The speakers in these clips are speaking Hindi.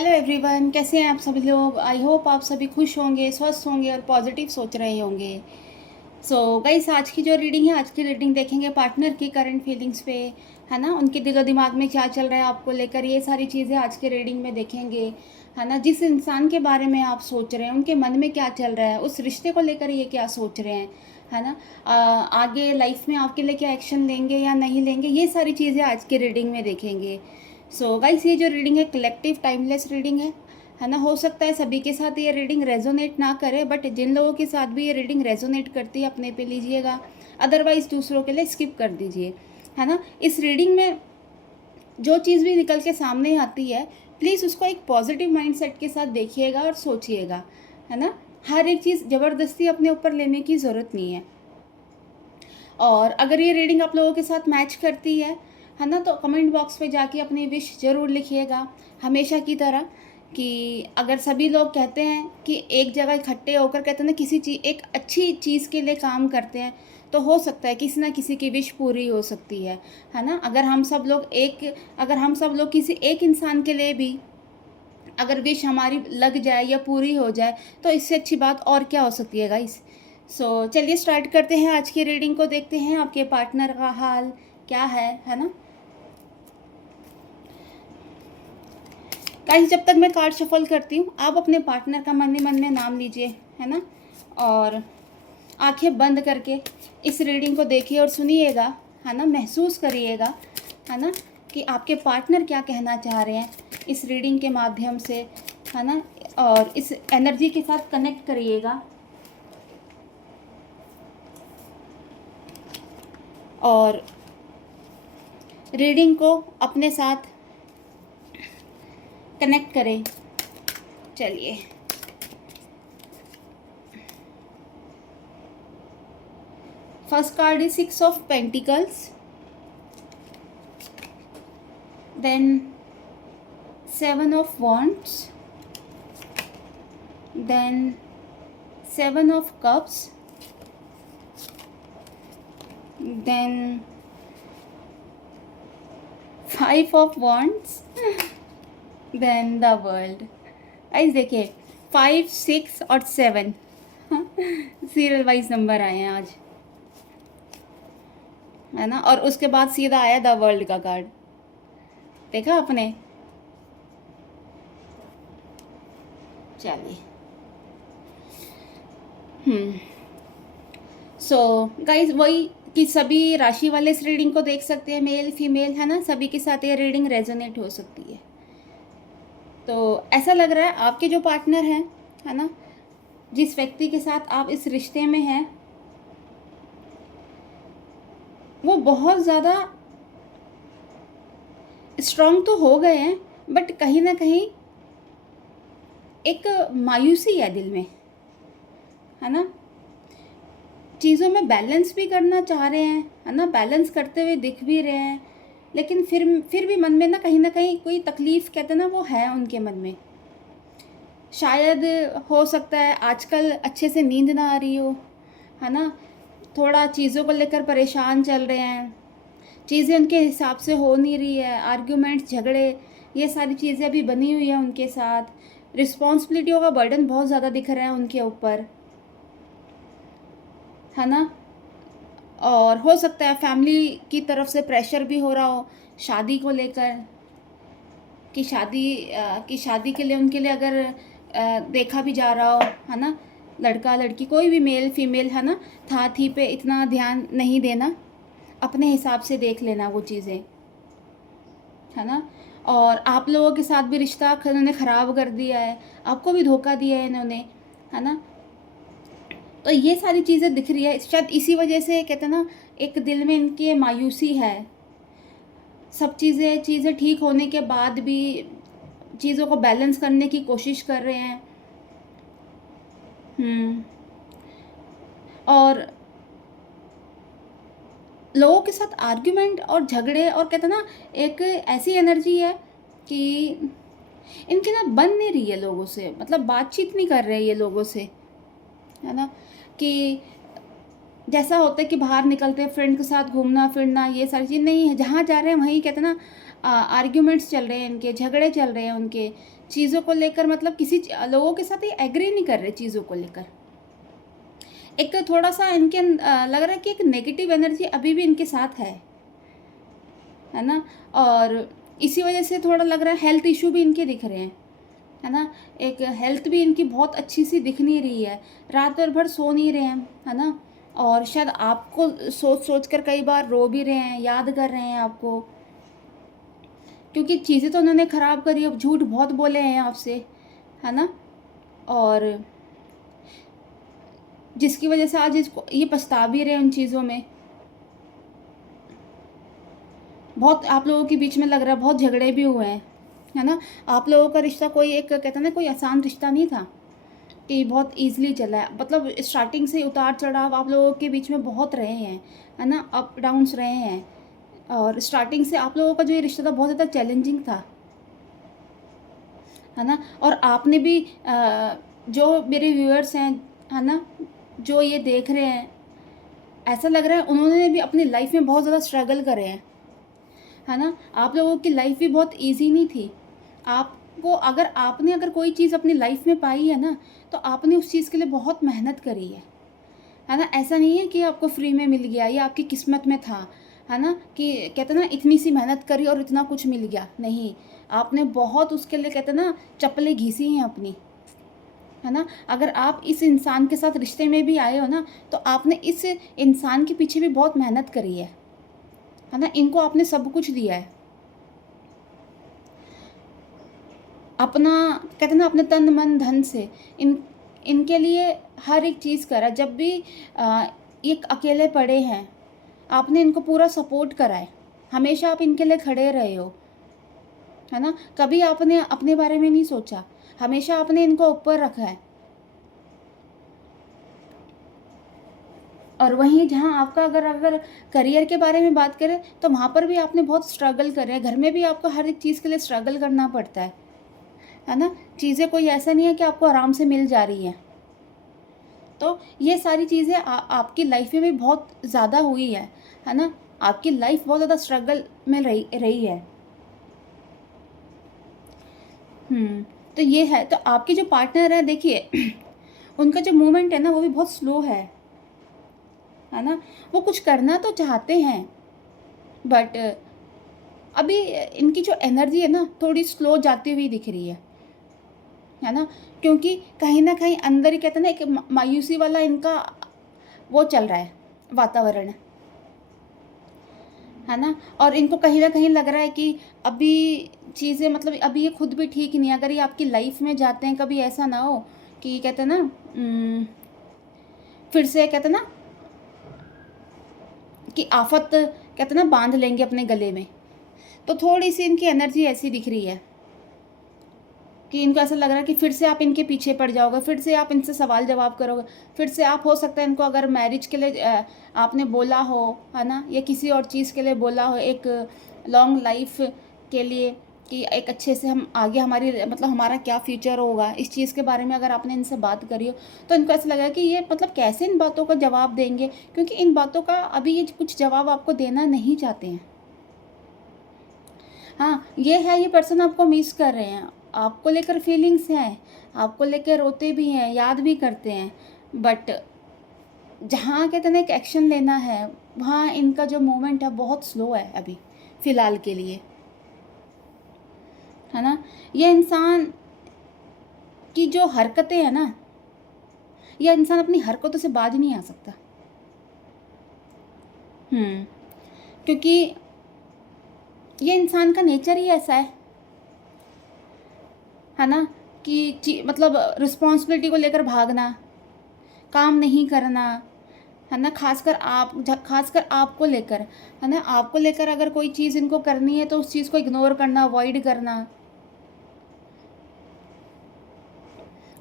हेलो एवरीवन, कैसे हैं आप सभी लोग। आई होप आप सभी खुश होंगे, स्वस्थ होंगे और पॉजिटिव सोच रहे होंगे। सो गाइस, आज की जो रीडिंग है, आज की रीडिंग देखेंगे पार्टनर की करंट फीलिंग्स पे, है ना। उनके दिलो दिमाग में क्या चल रहा है आपको लेकर, ये सारी चीज़ें आज के रीडिंग में देखेंगे, है ना। जिस इंसान के बारे में आप सोच रहे हैं उनके मन में क्या चल रहा है, उस रिश्ते को लेकर ये क्या सोच रहे हैं, है ना। आगे लाइफ में आपके लिए क्या एक्शन लेंगे या नहीं लेंगे, ये सारी चीज़ें आज की रीडिंग में देखेंगे। सो गाइस, ये जो रीडिंग है कलेक्टिव टाइमलेस रीडिंग है ना। हो सकता है सभी के साथ ये रीडिंग रेजोनेट ना करे, बट जिन लोगों के साथ भी ये रीडिंग रेजोनेट करती है अपने पे लीजिएगा, अदरवाइज दूसरों के लिए स्किप कर दीजिए, है ना। इस रीडिंग में जो चीज़ भी निकल के सामने आती है, प्लीज़ उसको एक पॉजिटिव माइंडसेट के साथ देखिएगा और सोचिएगा, है ना। हर एक चीज़ ज़बरदस्ती अपने ऊपर लेने की ज़रूरत नहीं है। और अगर ये रीडिंग आप लोगों के साथ मैच करती है ना, तो कमेंट बॉक्स पे जाके अपनी विश ज़रूर लिखिएगा, हमेशा की तरह। कि अगर सभी लोग कहते हैं कि एक जगह इकट्ठे होकर कहते हैं ना, किसी चीज़ एक अच्छी चीज़ के लिए काम करते हैं, तो हो सकता है किसी ना किसी की विश पूरी हो सकती है ना। अगर हम सब लोग किसी एक इंसान के लिए भी अगर विश हमारी लग जाए या पूरी हो जाए, तो इससे अच्छी बात और क्या हो सकती है गाइस। सो चलिए स्टार्ट करते हैं आज की रीडिंग को, देखते हैं आपके पार्टनर का हाल क्या है ना। गाइस, जब तक मैं कार्ड शफल करती हूँ, आप अपने पार्टनर का मन ही मन में नाम लीजिए, है ना। और आंखें बंद करके इस रीडिंग को देखिए और सुनिएगा, है ना। महसूस करिएगा, है ना, कि आपके पार्टनर क्या कहना चाह रहे हैं इस रीडिंग के माध्यम से, है ना। और इस एनर्जी के साथ कनेक्ट करिएगा और रीडिंग को अपने साथ कनेक्ट करें। चलिए, first card is 6 of pentacles, then 7 of wands, then 7 of cups, then 5 of wands, then the world। Guys देखिए, 5, 6 और 7 सीरियल वाइज नंबर आए हैं आज, है ना। और उसके बाद सीधा आया द वर्ल्ड का कार्ड, देखा आपने। चलिए, सो गाइज वही कि सभी राशि वाले इस रीडिंग को देख सकते हैं, मेल फीमेल, है ना। सभी के साथ ये रीडिंग रेजोनेट हो सकती है। तो ऐसा लग रहा है आपके जो पार्टनर हैं, है ना, जिस व्यक्ति के साथ आप इस रिश्ते में हैं, वो बहुत ज़्यादा स्ट्रॉन्ग तो हो गए हैं, बट कहीं ना कहीं एक मायूसी है दिल में, है ना। चीज़ों में बैलेंस भी करना चाह रहे हैं, है ना, बैलेंस करते हुए दिख भी रहे हैं, लेकिन फिर भी मन में ना कहीं कोई तकलीफ़, कहते हैं ना, वो है उनके मन में। शायद हो सकता है आजकल अच्छे से नींद ना आ रही हो, है ना। थोड़ा चीज़ों को लेकर परेशान चल रहे हैं, चीज़ें उनके हिसाब से हो नहीं रही है, आर्ग्यूमेंट्स, झगड़े, ये सारी चीज़ें अभी बनी हुई है उनके साथ। रिस्पॉन्सिबिलिटियों का बर्डन बहुत ज़्यादा दिख रहा है उनके ऊपर, है ना। और हो सकता है फैमिली की तरफ से प्रेशर भी हो रहा हो शादी को लेकर, कि शादी के लिए उनके लिए अगर देखा भी जा रहा हो, है ना, लड़का लड़की कोई भी मेल फीमेल, है ना, था थी पे इतना ध्यान नहीं देना, अपने हिसाब से देख लेना वो चीज़ें, है ना। और आप लोगों के साथ भी रिश्ता इन्होंने ख़राब कर दिया है, आपको भी धोखा दिया है इन्होंने, है ना। तो ये सारी चीज़ें दिख रही है, शायद इसी वजह से कहते हैं ना, एक दिल में इनकी मायूसी है। सब चीज़ें ठीक होने के बाद भी चीज़ों को बैलेंस करने की कोशिश कर रहे हैं। और लोगों के साथ आर्ग्यूमेंट और झगड़े, और कहते हैं ना, एक ऐसी एनर्जी है कि इनकी ना बन नहीं रही है लोगों से, मतलब बातचीत नहीं कर रहे ये लोगों से, है ना। कि जैसा होता है कि बाहर निकलते हैं फ्रेंड के साथ घूमना फिरना, ये सारी चीज़ नहीं है, जहाँ जा रहे हैं वहीं कहते हैं ना, आर्ग्यूमेंट्स चल रहे हैं इनके, झगड़े चल रहे हैं उनके, चीज़ों को लेकर, मतलब लोगों के साथ ये एग्री नहीं कर रहे चीज़ों को लेकर। एक थोड़ा-सा इनके लग रहा है कि एक नेगेटिव एनर्जी अभी भी इनके साथ है ना? और इसी वजह से थोड़ा लग रहा है हेल्थ इश्यू भी इनके दिख रहे हैं, है ना? एक हेल्थ भी इनकी बहुत अच्छी-सी दिख नहीं रही है, रात भर सो नहीं रहे हैं, है ना? और शायद आपको सोच-सोच कर कई बार रो भी रहे हैं, याद कर रहे हैं आपको, क्योंकि चीज़ें तो उन्होंने ख़राब करी, अब झूठ बहुत बोले हैं आपसे, है ना? और जिसकी वजह से आज इसको ये पछता भी रहे हैं उन चीज़ों में। बहुत आप लोगों के बीच में लग रहा है बहुत झगड़े भी हुए हैं, है ना? आप लोगों का रिश्ता कोई एक कहते हैं ना, कोई आसान रिश्ता नहीं था कि बहुत ईज़िली चला है। मतलब स्टार्टिंग से उतार-चढ़ाव आप लोगों के बीच में बहुत रहे हैं, है ना? अप डाउन्स रहे हैं, और स्टार्टिंग से आप लोगों का जो ये रिश्ता था बहुत ज़्यादा चैलेंजिंग था, है ना? और आपने भी जो मेरे व्यूअर्स हैं, है ना? जो ये देख रहे हैं, ऐसा लग रहा है उन्होंने भी अपनी लाइफ़ में बहुत ज़्यादा स्ट्रगल करे हैं। है ना? आप लोगों की लाइफ भी बहुत ईज़ी नहीं थी। आपको अगर कोई चीज़ अपनी लाइफ में पाई है ना, तो आपने उस चीज़ के लिए बहुत मेहनत करी है ना? ऐसा नहीं है कि आपको फ्री में मिल गया, ये आपकी किस्मत में था, है ना? कि कहते हैं ना, इतनी सी मेहनत करी और इतना कुछ मिल गया, नहीं। आपने बहुत उसके लिए कहते हैं ना, चप्पलें घिसी हैं अपनी, है ना? अगर आप इस इंसान के साथ रिश्ते में भी आए हो ना, तो आपने इस इंसान के पीछे भी बहुत मेहनत करी है ना? इनको आपने सब कुछ दिया है। अपना कहते हैं ना, अपने तन मन धन से इनके लिए हर एक चीज़ करा। जब भी ये अकेले पड़े हैं, आपने इनको पूरा सपोर्ट करा है, हमेशा आप इनके लिए खड़े रहे हो, है ना? कभी आपने अपने बारे में नहीं सोचा, हमेशा आपने इनको ऊपर रखा है। और वहीं जहाँ आपका अगर करियर के बारे में बात करें, तो वहाँ पर भी आपने बहुत स्ट्रगल करे हैं। घर में भी आपको हर एक चीज़ के लिए स्ट्रगल करना पड़ता है ना? चीज़ें कोई ऐसा नहीं है कि आपको आराम से मिल जा रही हैं। तो ये सारी चीज़ें आपकी लाइफ में भी बहुत ज़्यादा हुई है ना? आपकी लाइफ बहुत ज़्यादा स्ट्रगल में रही रही है। तो ये है, तो आपके जो पार्टनर है, देखिए उनका जो मूवमेंट है ना, वो भी बहुत स्लो है ना? वो कुछ करना तो चाहते हैं, बट अभी इनकी जो एनर्जी है ना, थोड़ी स्लो जाती हुई दिख रही है ना? क्योंकि कहीं न कहीं अंदर ही कहते हैं ना, एक मायूसी वाला इनका वो चल रहा है, वातावरण, है ना? और इनको कहीं न कहीं लग रहा है कि अभी चीज़ें, मतलब अभी ये खुद भी ठीक नहीं है। अगर ये आपकी लाइफ़ में जाते हैं, कभी ऐसा ना हो कि कहते हैं ना, फिर से कहते हैं ना कि आफ़त कहते हैं ना बाँध लेंगे अपने गले में। तो थोड़ी-सी इनकी एनर्जी ऐसी दिख रही है कि इनको ऐसा लग रहा है कि फिर से आप इनके पीछे पड़ जाओगे, फिर से आप इनसे सवाल-जवाब करोगे, फिर से आप, हो सकता है इनको अगर मैरिज के लिए आपने बोला हो, है ना? या किसी और चीज़ के लिए बोला हो, एक लॉन्ग लाइफ़ के लिए, कि एक अच्छे से हम आगे हमारी, मतलब हमारा क्या फ्यूचर होगा, इस चीज़ के बारे में अगर आपने इनसे बात करी हो, तो इनको ऐसा लगा कि ये मतलब कैसे इन बातों का जवाब देंगे, क्योंकि इन बातों का अभी ये कुछ जवाब आपको देना नहीं चाहते हैं। हाँ, ये है, ये पर्सन आपको मिस कर रहे हैं, आपको लेकर फीलिंग्स हैं, आपको लेकर रोते भी हैं, याद भी करते हैं, बट जहाँ कहते हैं ना एक एक्शन लेना है, वहाँ इनका जो मूवमेंट है बहुत स्लो है अभी, फ़िलहाल के लिए, है ना? ये इंसान की जो हरकतें हैं ना, ये इंसान अपनी हरकतों से बाज नहीं आ सकता। क्योंकि ये इंसान का नेचर ही ऐसा है ना? कि मतलब रिस्पॉन्सिबिलिटी को लेकर भागना, काम नहीं करना, है ना? खासकर आपको लेकर, है ना? आपको लेकर अगर कोई चीज़ इनको करनी है, तो उस चीज़ को इग्नोर करना, अवॉइड करना।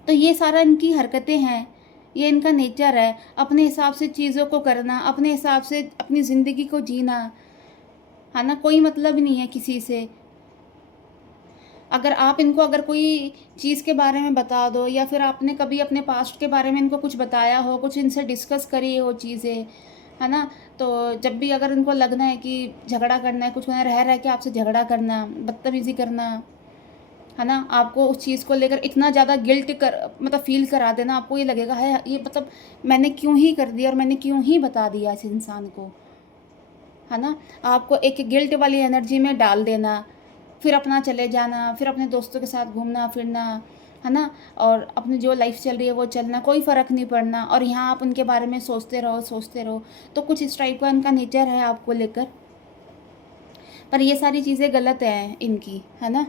तो ये सारा इनकी हरकतें हैं, ये इनका नेचर है, अपने हिसाब से चीज़ों को करना, अपने हिसाब से अपनी ज़िंदगी को जीना, है ना? कोई मतलब नहीं है किसी से। अगर आप इनको अगर कोई चीज़ के बारे में बता दो, या फिर आपने कभी अपने पास्ट के बारे में इनको कुछ बताया हो, कुछ इनसे डिस्कस करी हो चीज़ें, है ना? तो जब भी अगर उनको लगना है कि झगड़ा करना है, कुछ होना है, रह के आपसे झगड़ा करना, बदतमीज़ी करना, है ना? आपको उस चीज़ को लेकर इतना ज़्यादा गिल्ट कर मतलब फ़ील करा देना, आपको ये लगेगा है ये मतलब मैंने क्यों ही कर दिया और मैंने क्यों ही बता दिया इस इंसान को, है ना? आपको एक गिल्ट वाली एनर्जी में डाल देना, फिर अपना चले जाना, फिर अपने दोस्तों के साथ घूमना-फिरना, है ना? और अपनी जो लाइफ़ चल रही है वो चलना, कोई फ़र्क नहीं पड़ना और यहाँ आप उनके बारे में सोचते रहो, सोचते रहो। तो कुछ इस टाइप का इनका नेचर है आपको लेकर। पर ये सारी चीज़ें गलत हैं इनकी, है ना?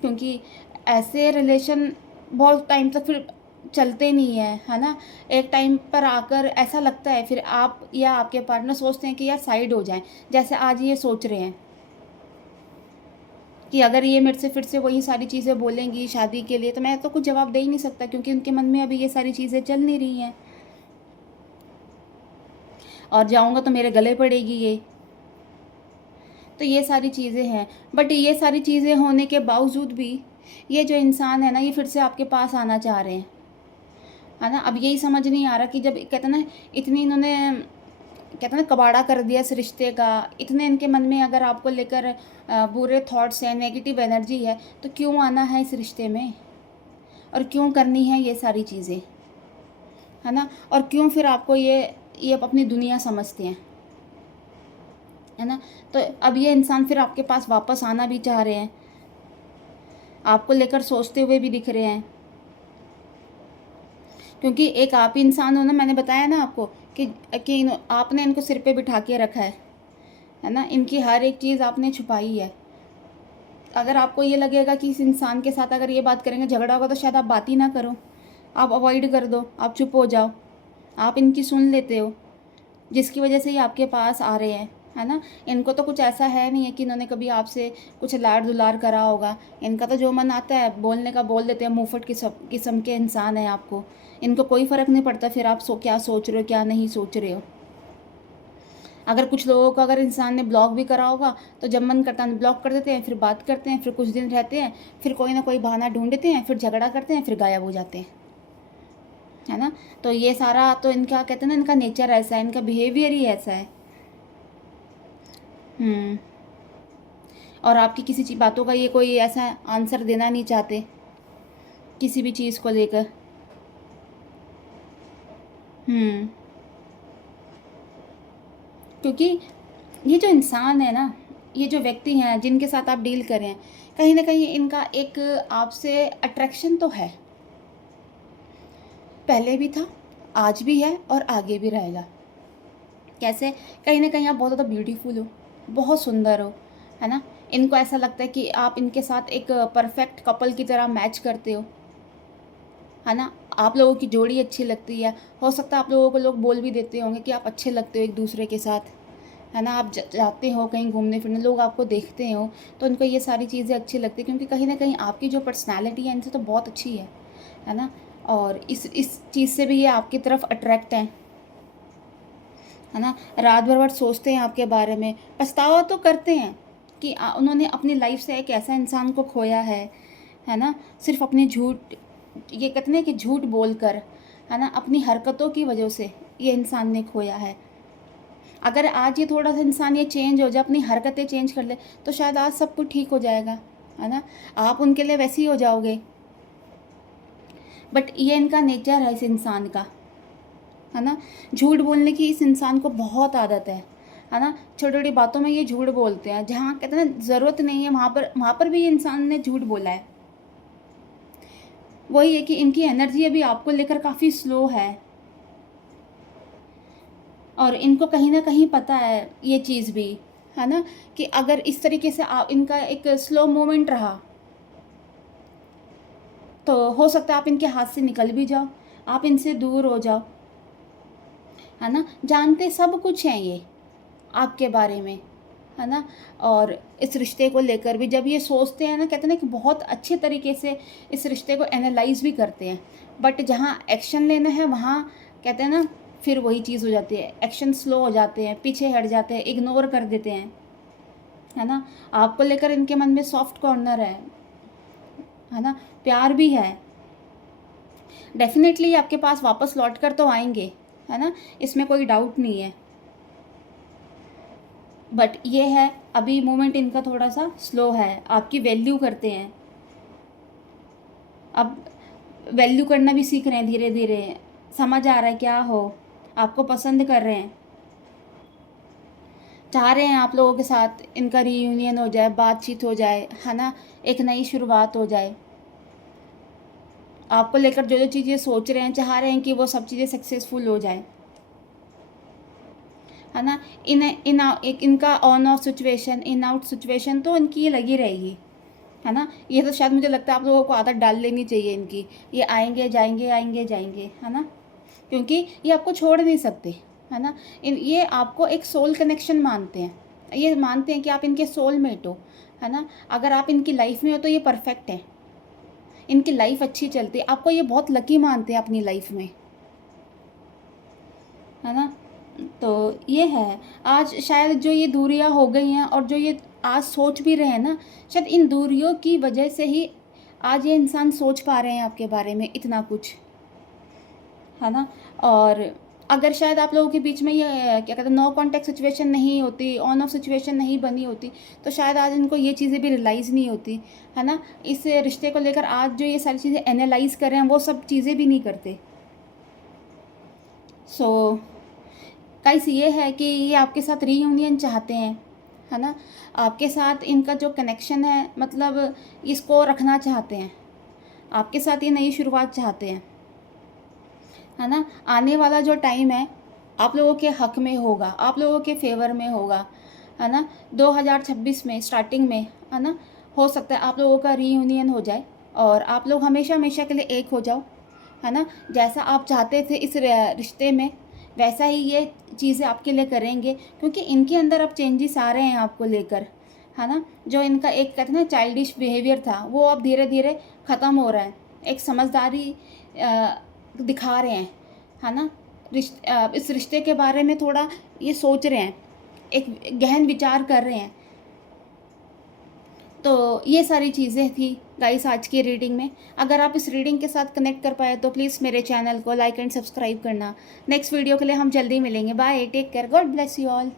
क्योंकि ऐसे रिलेशन बहुत टाइम तक फिर चलते नहीं हैं, है ना? एक टाइम पर आकर ऐसा लगता है फिर आप या आपके पार्टनर सोचते हैं कि यार साइड हो जाएँ। जैसे आज ये सोच रहे हैं कि अगर ये मेरे से फिर से वही सारी चीज़ें बोलेंगी शादी के लिए, तो मैं तो कुछ जवाब दे ही नहीं सकता क्योंकि उनके मन में अभी ये सारी चीज़ें चल नहीं रही हैं। और जाऊँगा तो मेरे गले पड़ेगी ये। तो ये सारी चीज़ें हैं। बट ये सारी चीज़ें होने के बावजूद भी ये जो इंसान है ना, ये फिर से आपके पास आना चाह रहे हैं। है ना? अब यही समझ नहीं आ रहा कि जब कहते हैं ना इतनी इन्होंने कहते हैं ना कबाड़ा कर दिया इस रिश्ते का, इतने इनके मन में अगर आपको लेकर बुरे थॉट्स हैं, नेगेटिव एनर्जी है, तो क्यों आना है इस रिश्ते में? और क्यों करनी है ये सारी चीज़ें? है ना? और क्यों फिर आपको ये अपनी दुनिया समझते हैं? है ना? तो अब ये इंसान फिर आपके पास वापस आना भी चाह रहे हैं, आपको लेकर सोचते हुए भी दिख रहे हैं। क्योंकि एक आप ही इंसान हो ना, मैंने बताया ना आपको कि आपने इनको सिर पे बिठा के रखा है ना? इनकी हर एक चीज़ आपने छुपाई है। अगर आपको ये लगेगा कि इस इंसान के साथ अगर ये बात करेंगे झगड़ा होगा तो शायद आप बात ही ना करो, आप अवॉइड कर दो, आप चुप हो जाओ, आप इनकी सुन लेते हो, जिसकी वजह से ये आपके पास आ रहे हैं, है ना? इनको तो कुछ ऐसा है नहीं है कि इन्होंने कभी आपसे कुछ लाड-दुलार करा होगा। इनका तो जो मन आता है बोलने का बोल देते हैं, मुँहफट किस्म के इंसान हैं आपको। इनको कोई फ़र्क नहीं पड़ता फिर आप क्या सोच रहे हो, क्या नहीं सोच रहे हो। अगर कुछ लोगों को अगर इंसान ने ब्लॉक भी करा होगा, तो जब मन करता है ब्लॉक कर देते हैं, फिर बात करते हैं, फिर कुछ दिन रहते हैं, फिर कोई ना कोई बहाना ढूँढते हैं, फिर झगड़ा करते हैं, फिर गायब हो जाते हैं। है ना? तो ये सारा तो इनका कहते हैं ना इनका नेचर ऐसा है, इनका बिहेवियर ही ऐसा है। हुँ। और आपकी किसी बातों का ये कोई ऐसा आंसर देना नहीं चाहते, किसी भी चीज़ को लेकर। हुँ। क्योंकि ये जो इंसान है ना, ये जो व्यक्ति हैं जिनके साथ आप डील कर रहे हैं, कहीं न कहीं इनका एक आपसे अट्रैक्शन तो है। पहले भी था, आज भी है और आगे भी रहेगा। कैसे? कहीं न कहीं आप बहुत ज़्यादा ब्यूटीफुल हो, बहुत सुंदर हो, है ना? इनको ऐसा लगता है कि आप इनके साथ एक परफेक्ट कपल की तरह मैच करते हो, है ना? आप लोगों की जोड़ी अच्छी लगती है। हो सकता है आप लोगों को लोग बोल भी देते होंगे कि आप अच्छे लगते हो एक-दूसरे के साथ, है ना? आप जाते हो कहीं घूमने-फिरने, लोग आपको देखते हो, तो उनको ये सारी चीज़ें अच्छी लगती हैं क्योंकि कहीं न कहीं आपकी जो पर्सनैलिटी है इनसे तो बहुत अच्छी है ना? और इस चीज़ से भी ये आपकी तरफ अट्रैक्ट हैं। है ना? रात भर सोचते हैं आपके बारे में, पछतावा तो करते हैं कि उन्होंने अपनी लाइफ से एक ऐसा इंसान को खोया है ना? सिर्फ़ अपनी झूठ ये कहते हैं कि झूठ बोलकर, है ना? अपनी हरकतों की वजह से ये इंसान ने खोया है। अगर आज ये थोड़ा-सा इंसान ये चेंज हो जाए, अपनी हरकतें चेंज कर ले, तो शायद आज सब कुछ ठीक हो जाएगा, है ना? आप उनके लिए वैसे ही हो जाओगे। बट ये इनका नेचर है इस इंसान का। है ना? झूठ बोलने की इस इंसान को बहुत आदत है ना? छोटी-छोटी बातों में ये झूठ बोलते हैं, जहाँ कहते हैं ना ज़रूरत नहीं है वहाँ पर भी ये इंसान ने झूठ बोला है। वही है कि इनकी एनर्जी अभी आपको लेकर काफ़ी स्लो है और इनको कहीं न कहीं पता है ये चीज़ भी, है ना? कि अगर इस तरीके से इनका एक स्लो मूवमेंट रहा, तो हो सकता है आप इनके हाथ से निकल भी जाओ, आप इनसे दूर हो जाओ, है ना? जानते सब कुछ हैं ये आपके बारे में, है ना? और इस रिश्ते को लेकर भी जब ये सोचते हैं ना, कहते हैं ना कि बहुत अच्छे तरीके से इस रिश्ते को एनालाइज़ भी करते हैं। बट जहाँ एक्शन लेना है वहाँ कहते हैं ना फिर वही चीज़ हो जाती है, एक्शन स्लो हो जाते हैं, पीछे हट जाते हैं, इग्नोर कर देते हैं, है ना? आपको लेकर इनके मन में सॉफ्ट कॉर्नर है ना? प्यार भी है। डेफ़िनेटली आपके पास वापस लौट कर तो आएँगे, है ना, इसमें कोई डाउट नहीं है। बट ये है अभी मूवमेंट इनका थोड़ा सा स्लो है, आपकी वैल्यू करते हैं, अब वैल्यू करना भी सीख रहे हैं धीरे धीरे, समझ आ रहा है क्या हो, आपको पसंद कर रहे हैं, चाह रहे हैं आप लोगों के साथ इनका रीयूनियन हो जाए, बातचीत हो जाए, है ना, एक नई शुरुआत हो जाए। आपको लेकर जो जो चीज़ें सोच रहे हैं, चाह रहे हैं कि वो सब चीज़ें सक्सेसफुल हो जाए, है ना। इनका on off situation, in out situation तो इनकी ये लगी रहेगी, है ना। ये तो शायद मुझे लगता है आप लोगों को आदत डाल लेनी चाहिए इनकी, ये आएंगे जाएंगे आएंगे जाएंगे, है ना, क्योंकि ये आपको छोड़ नहीं सकते, है ना। ये आपको एक सोल कनेक्शन मानते हैं, ये मानते हैं कि आप इनके सोलमेट हो, है ना। अगर आप इनकी लाइफ में हो तो ये परफेक्ट है, इनकी लाइफ अच्छी चलती है, आपको ये बहुत लकी मानते हैं अपनी लाइफ में, है ना। तो ये है, आज शायद जो ये दूरियां हो गई हैं और जो ये आज सोच भी रहे हैं ना, शायद इन दूरियों की वजह से ही आज ये इंसान सोच पा रहे हैं आपके बारे में इतना कुछ, है ना। और अगर शायद आप लोगों के बीच में ये क्या कहते हैं नो कॉन्टैक्ट सिचुएशन नहीं होती, ऑन ऑफ सिचुएशन नहीं बनी होती, तो शायद आज इनको ये चीज़ें भी रियलाइज़ नहीं होती, है ना। इस रिश्ते को लेकर आज जो ये सारी चीज़ें एनालाइज कर रहे हैं वो सब चीज़ें भी नहीं करते। सो गाइस ये है कि ये आपके साथ रीयूनियन चाहते हैं, है ना, आपके साथ इनका जो कनेक्शन है मतलब इसको रखना चाहते हैं, आपके साथ ये नई शुरुआत चाहते हैं, है ना। आने वाला जो टाइम है आप लोगों के हक में होगा, आप लोगों के फेवर में होगा, है ना। 2026 में स्टार्टिंग में, है ना, हो सकता है आप लोगों का रीयूनियन हो जाए और आप लोग हमेशा हमेशा के लिए एक हो जाओ, है ना। जैसा आप चाहते थे इस रिश्ते में वैसा ही ये चीज़ें आपके लिए करेंगे, क्योंकि इनके अंदर अब चेंजेस आ रहे हैं आपको लेकर, है ना। जो इनका एक कहते हैं ना चाइल्डिश बिहेवियर था वो अब धीरे धीरे ख़त्म हो रहा है, एक समझदारी दिखा रहे हैं, है ना। इस रिश्ते के बारे में थोड़ा ये सोच रहे हैं, एक गहन विचार कर रहे हैं। तो ये सारी चीज़ें थी गाइस आज की रीडिंग में। अगर आप इस रीडिंग के साथ कनेक्ट कर पाए तो प्लीज़ मेरे चैनल को लाइक एंड सब्सक्राइब करना। नेक्स्ट वीडियो के लिए हम जल्दी मिलेंगे। Bye, take care, god bless you all.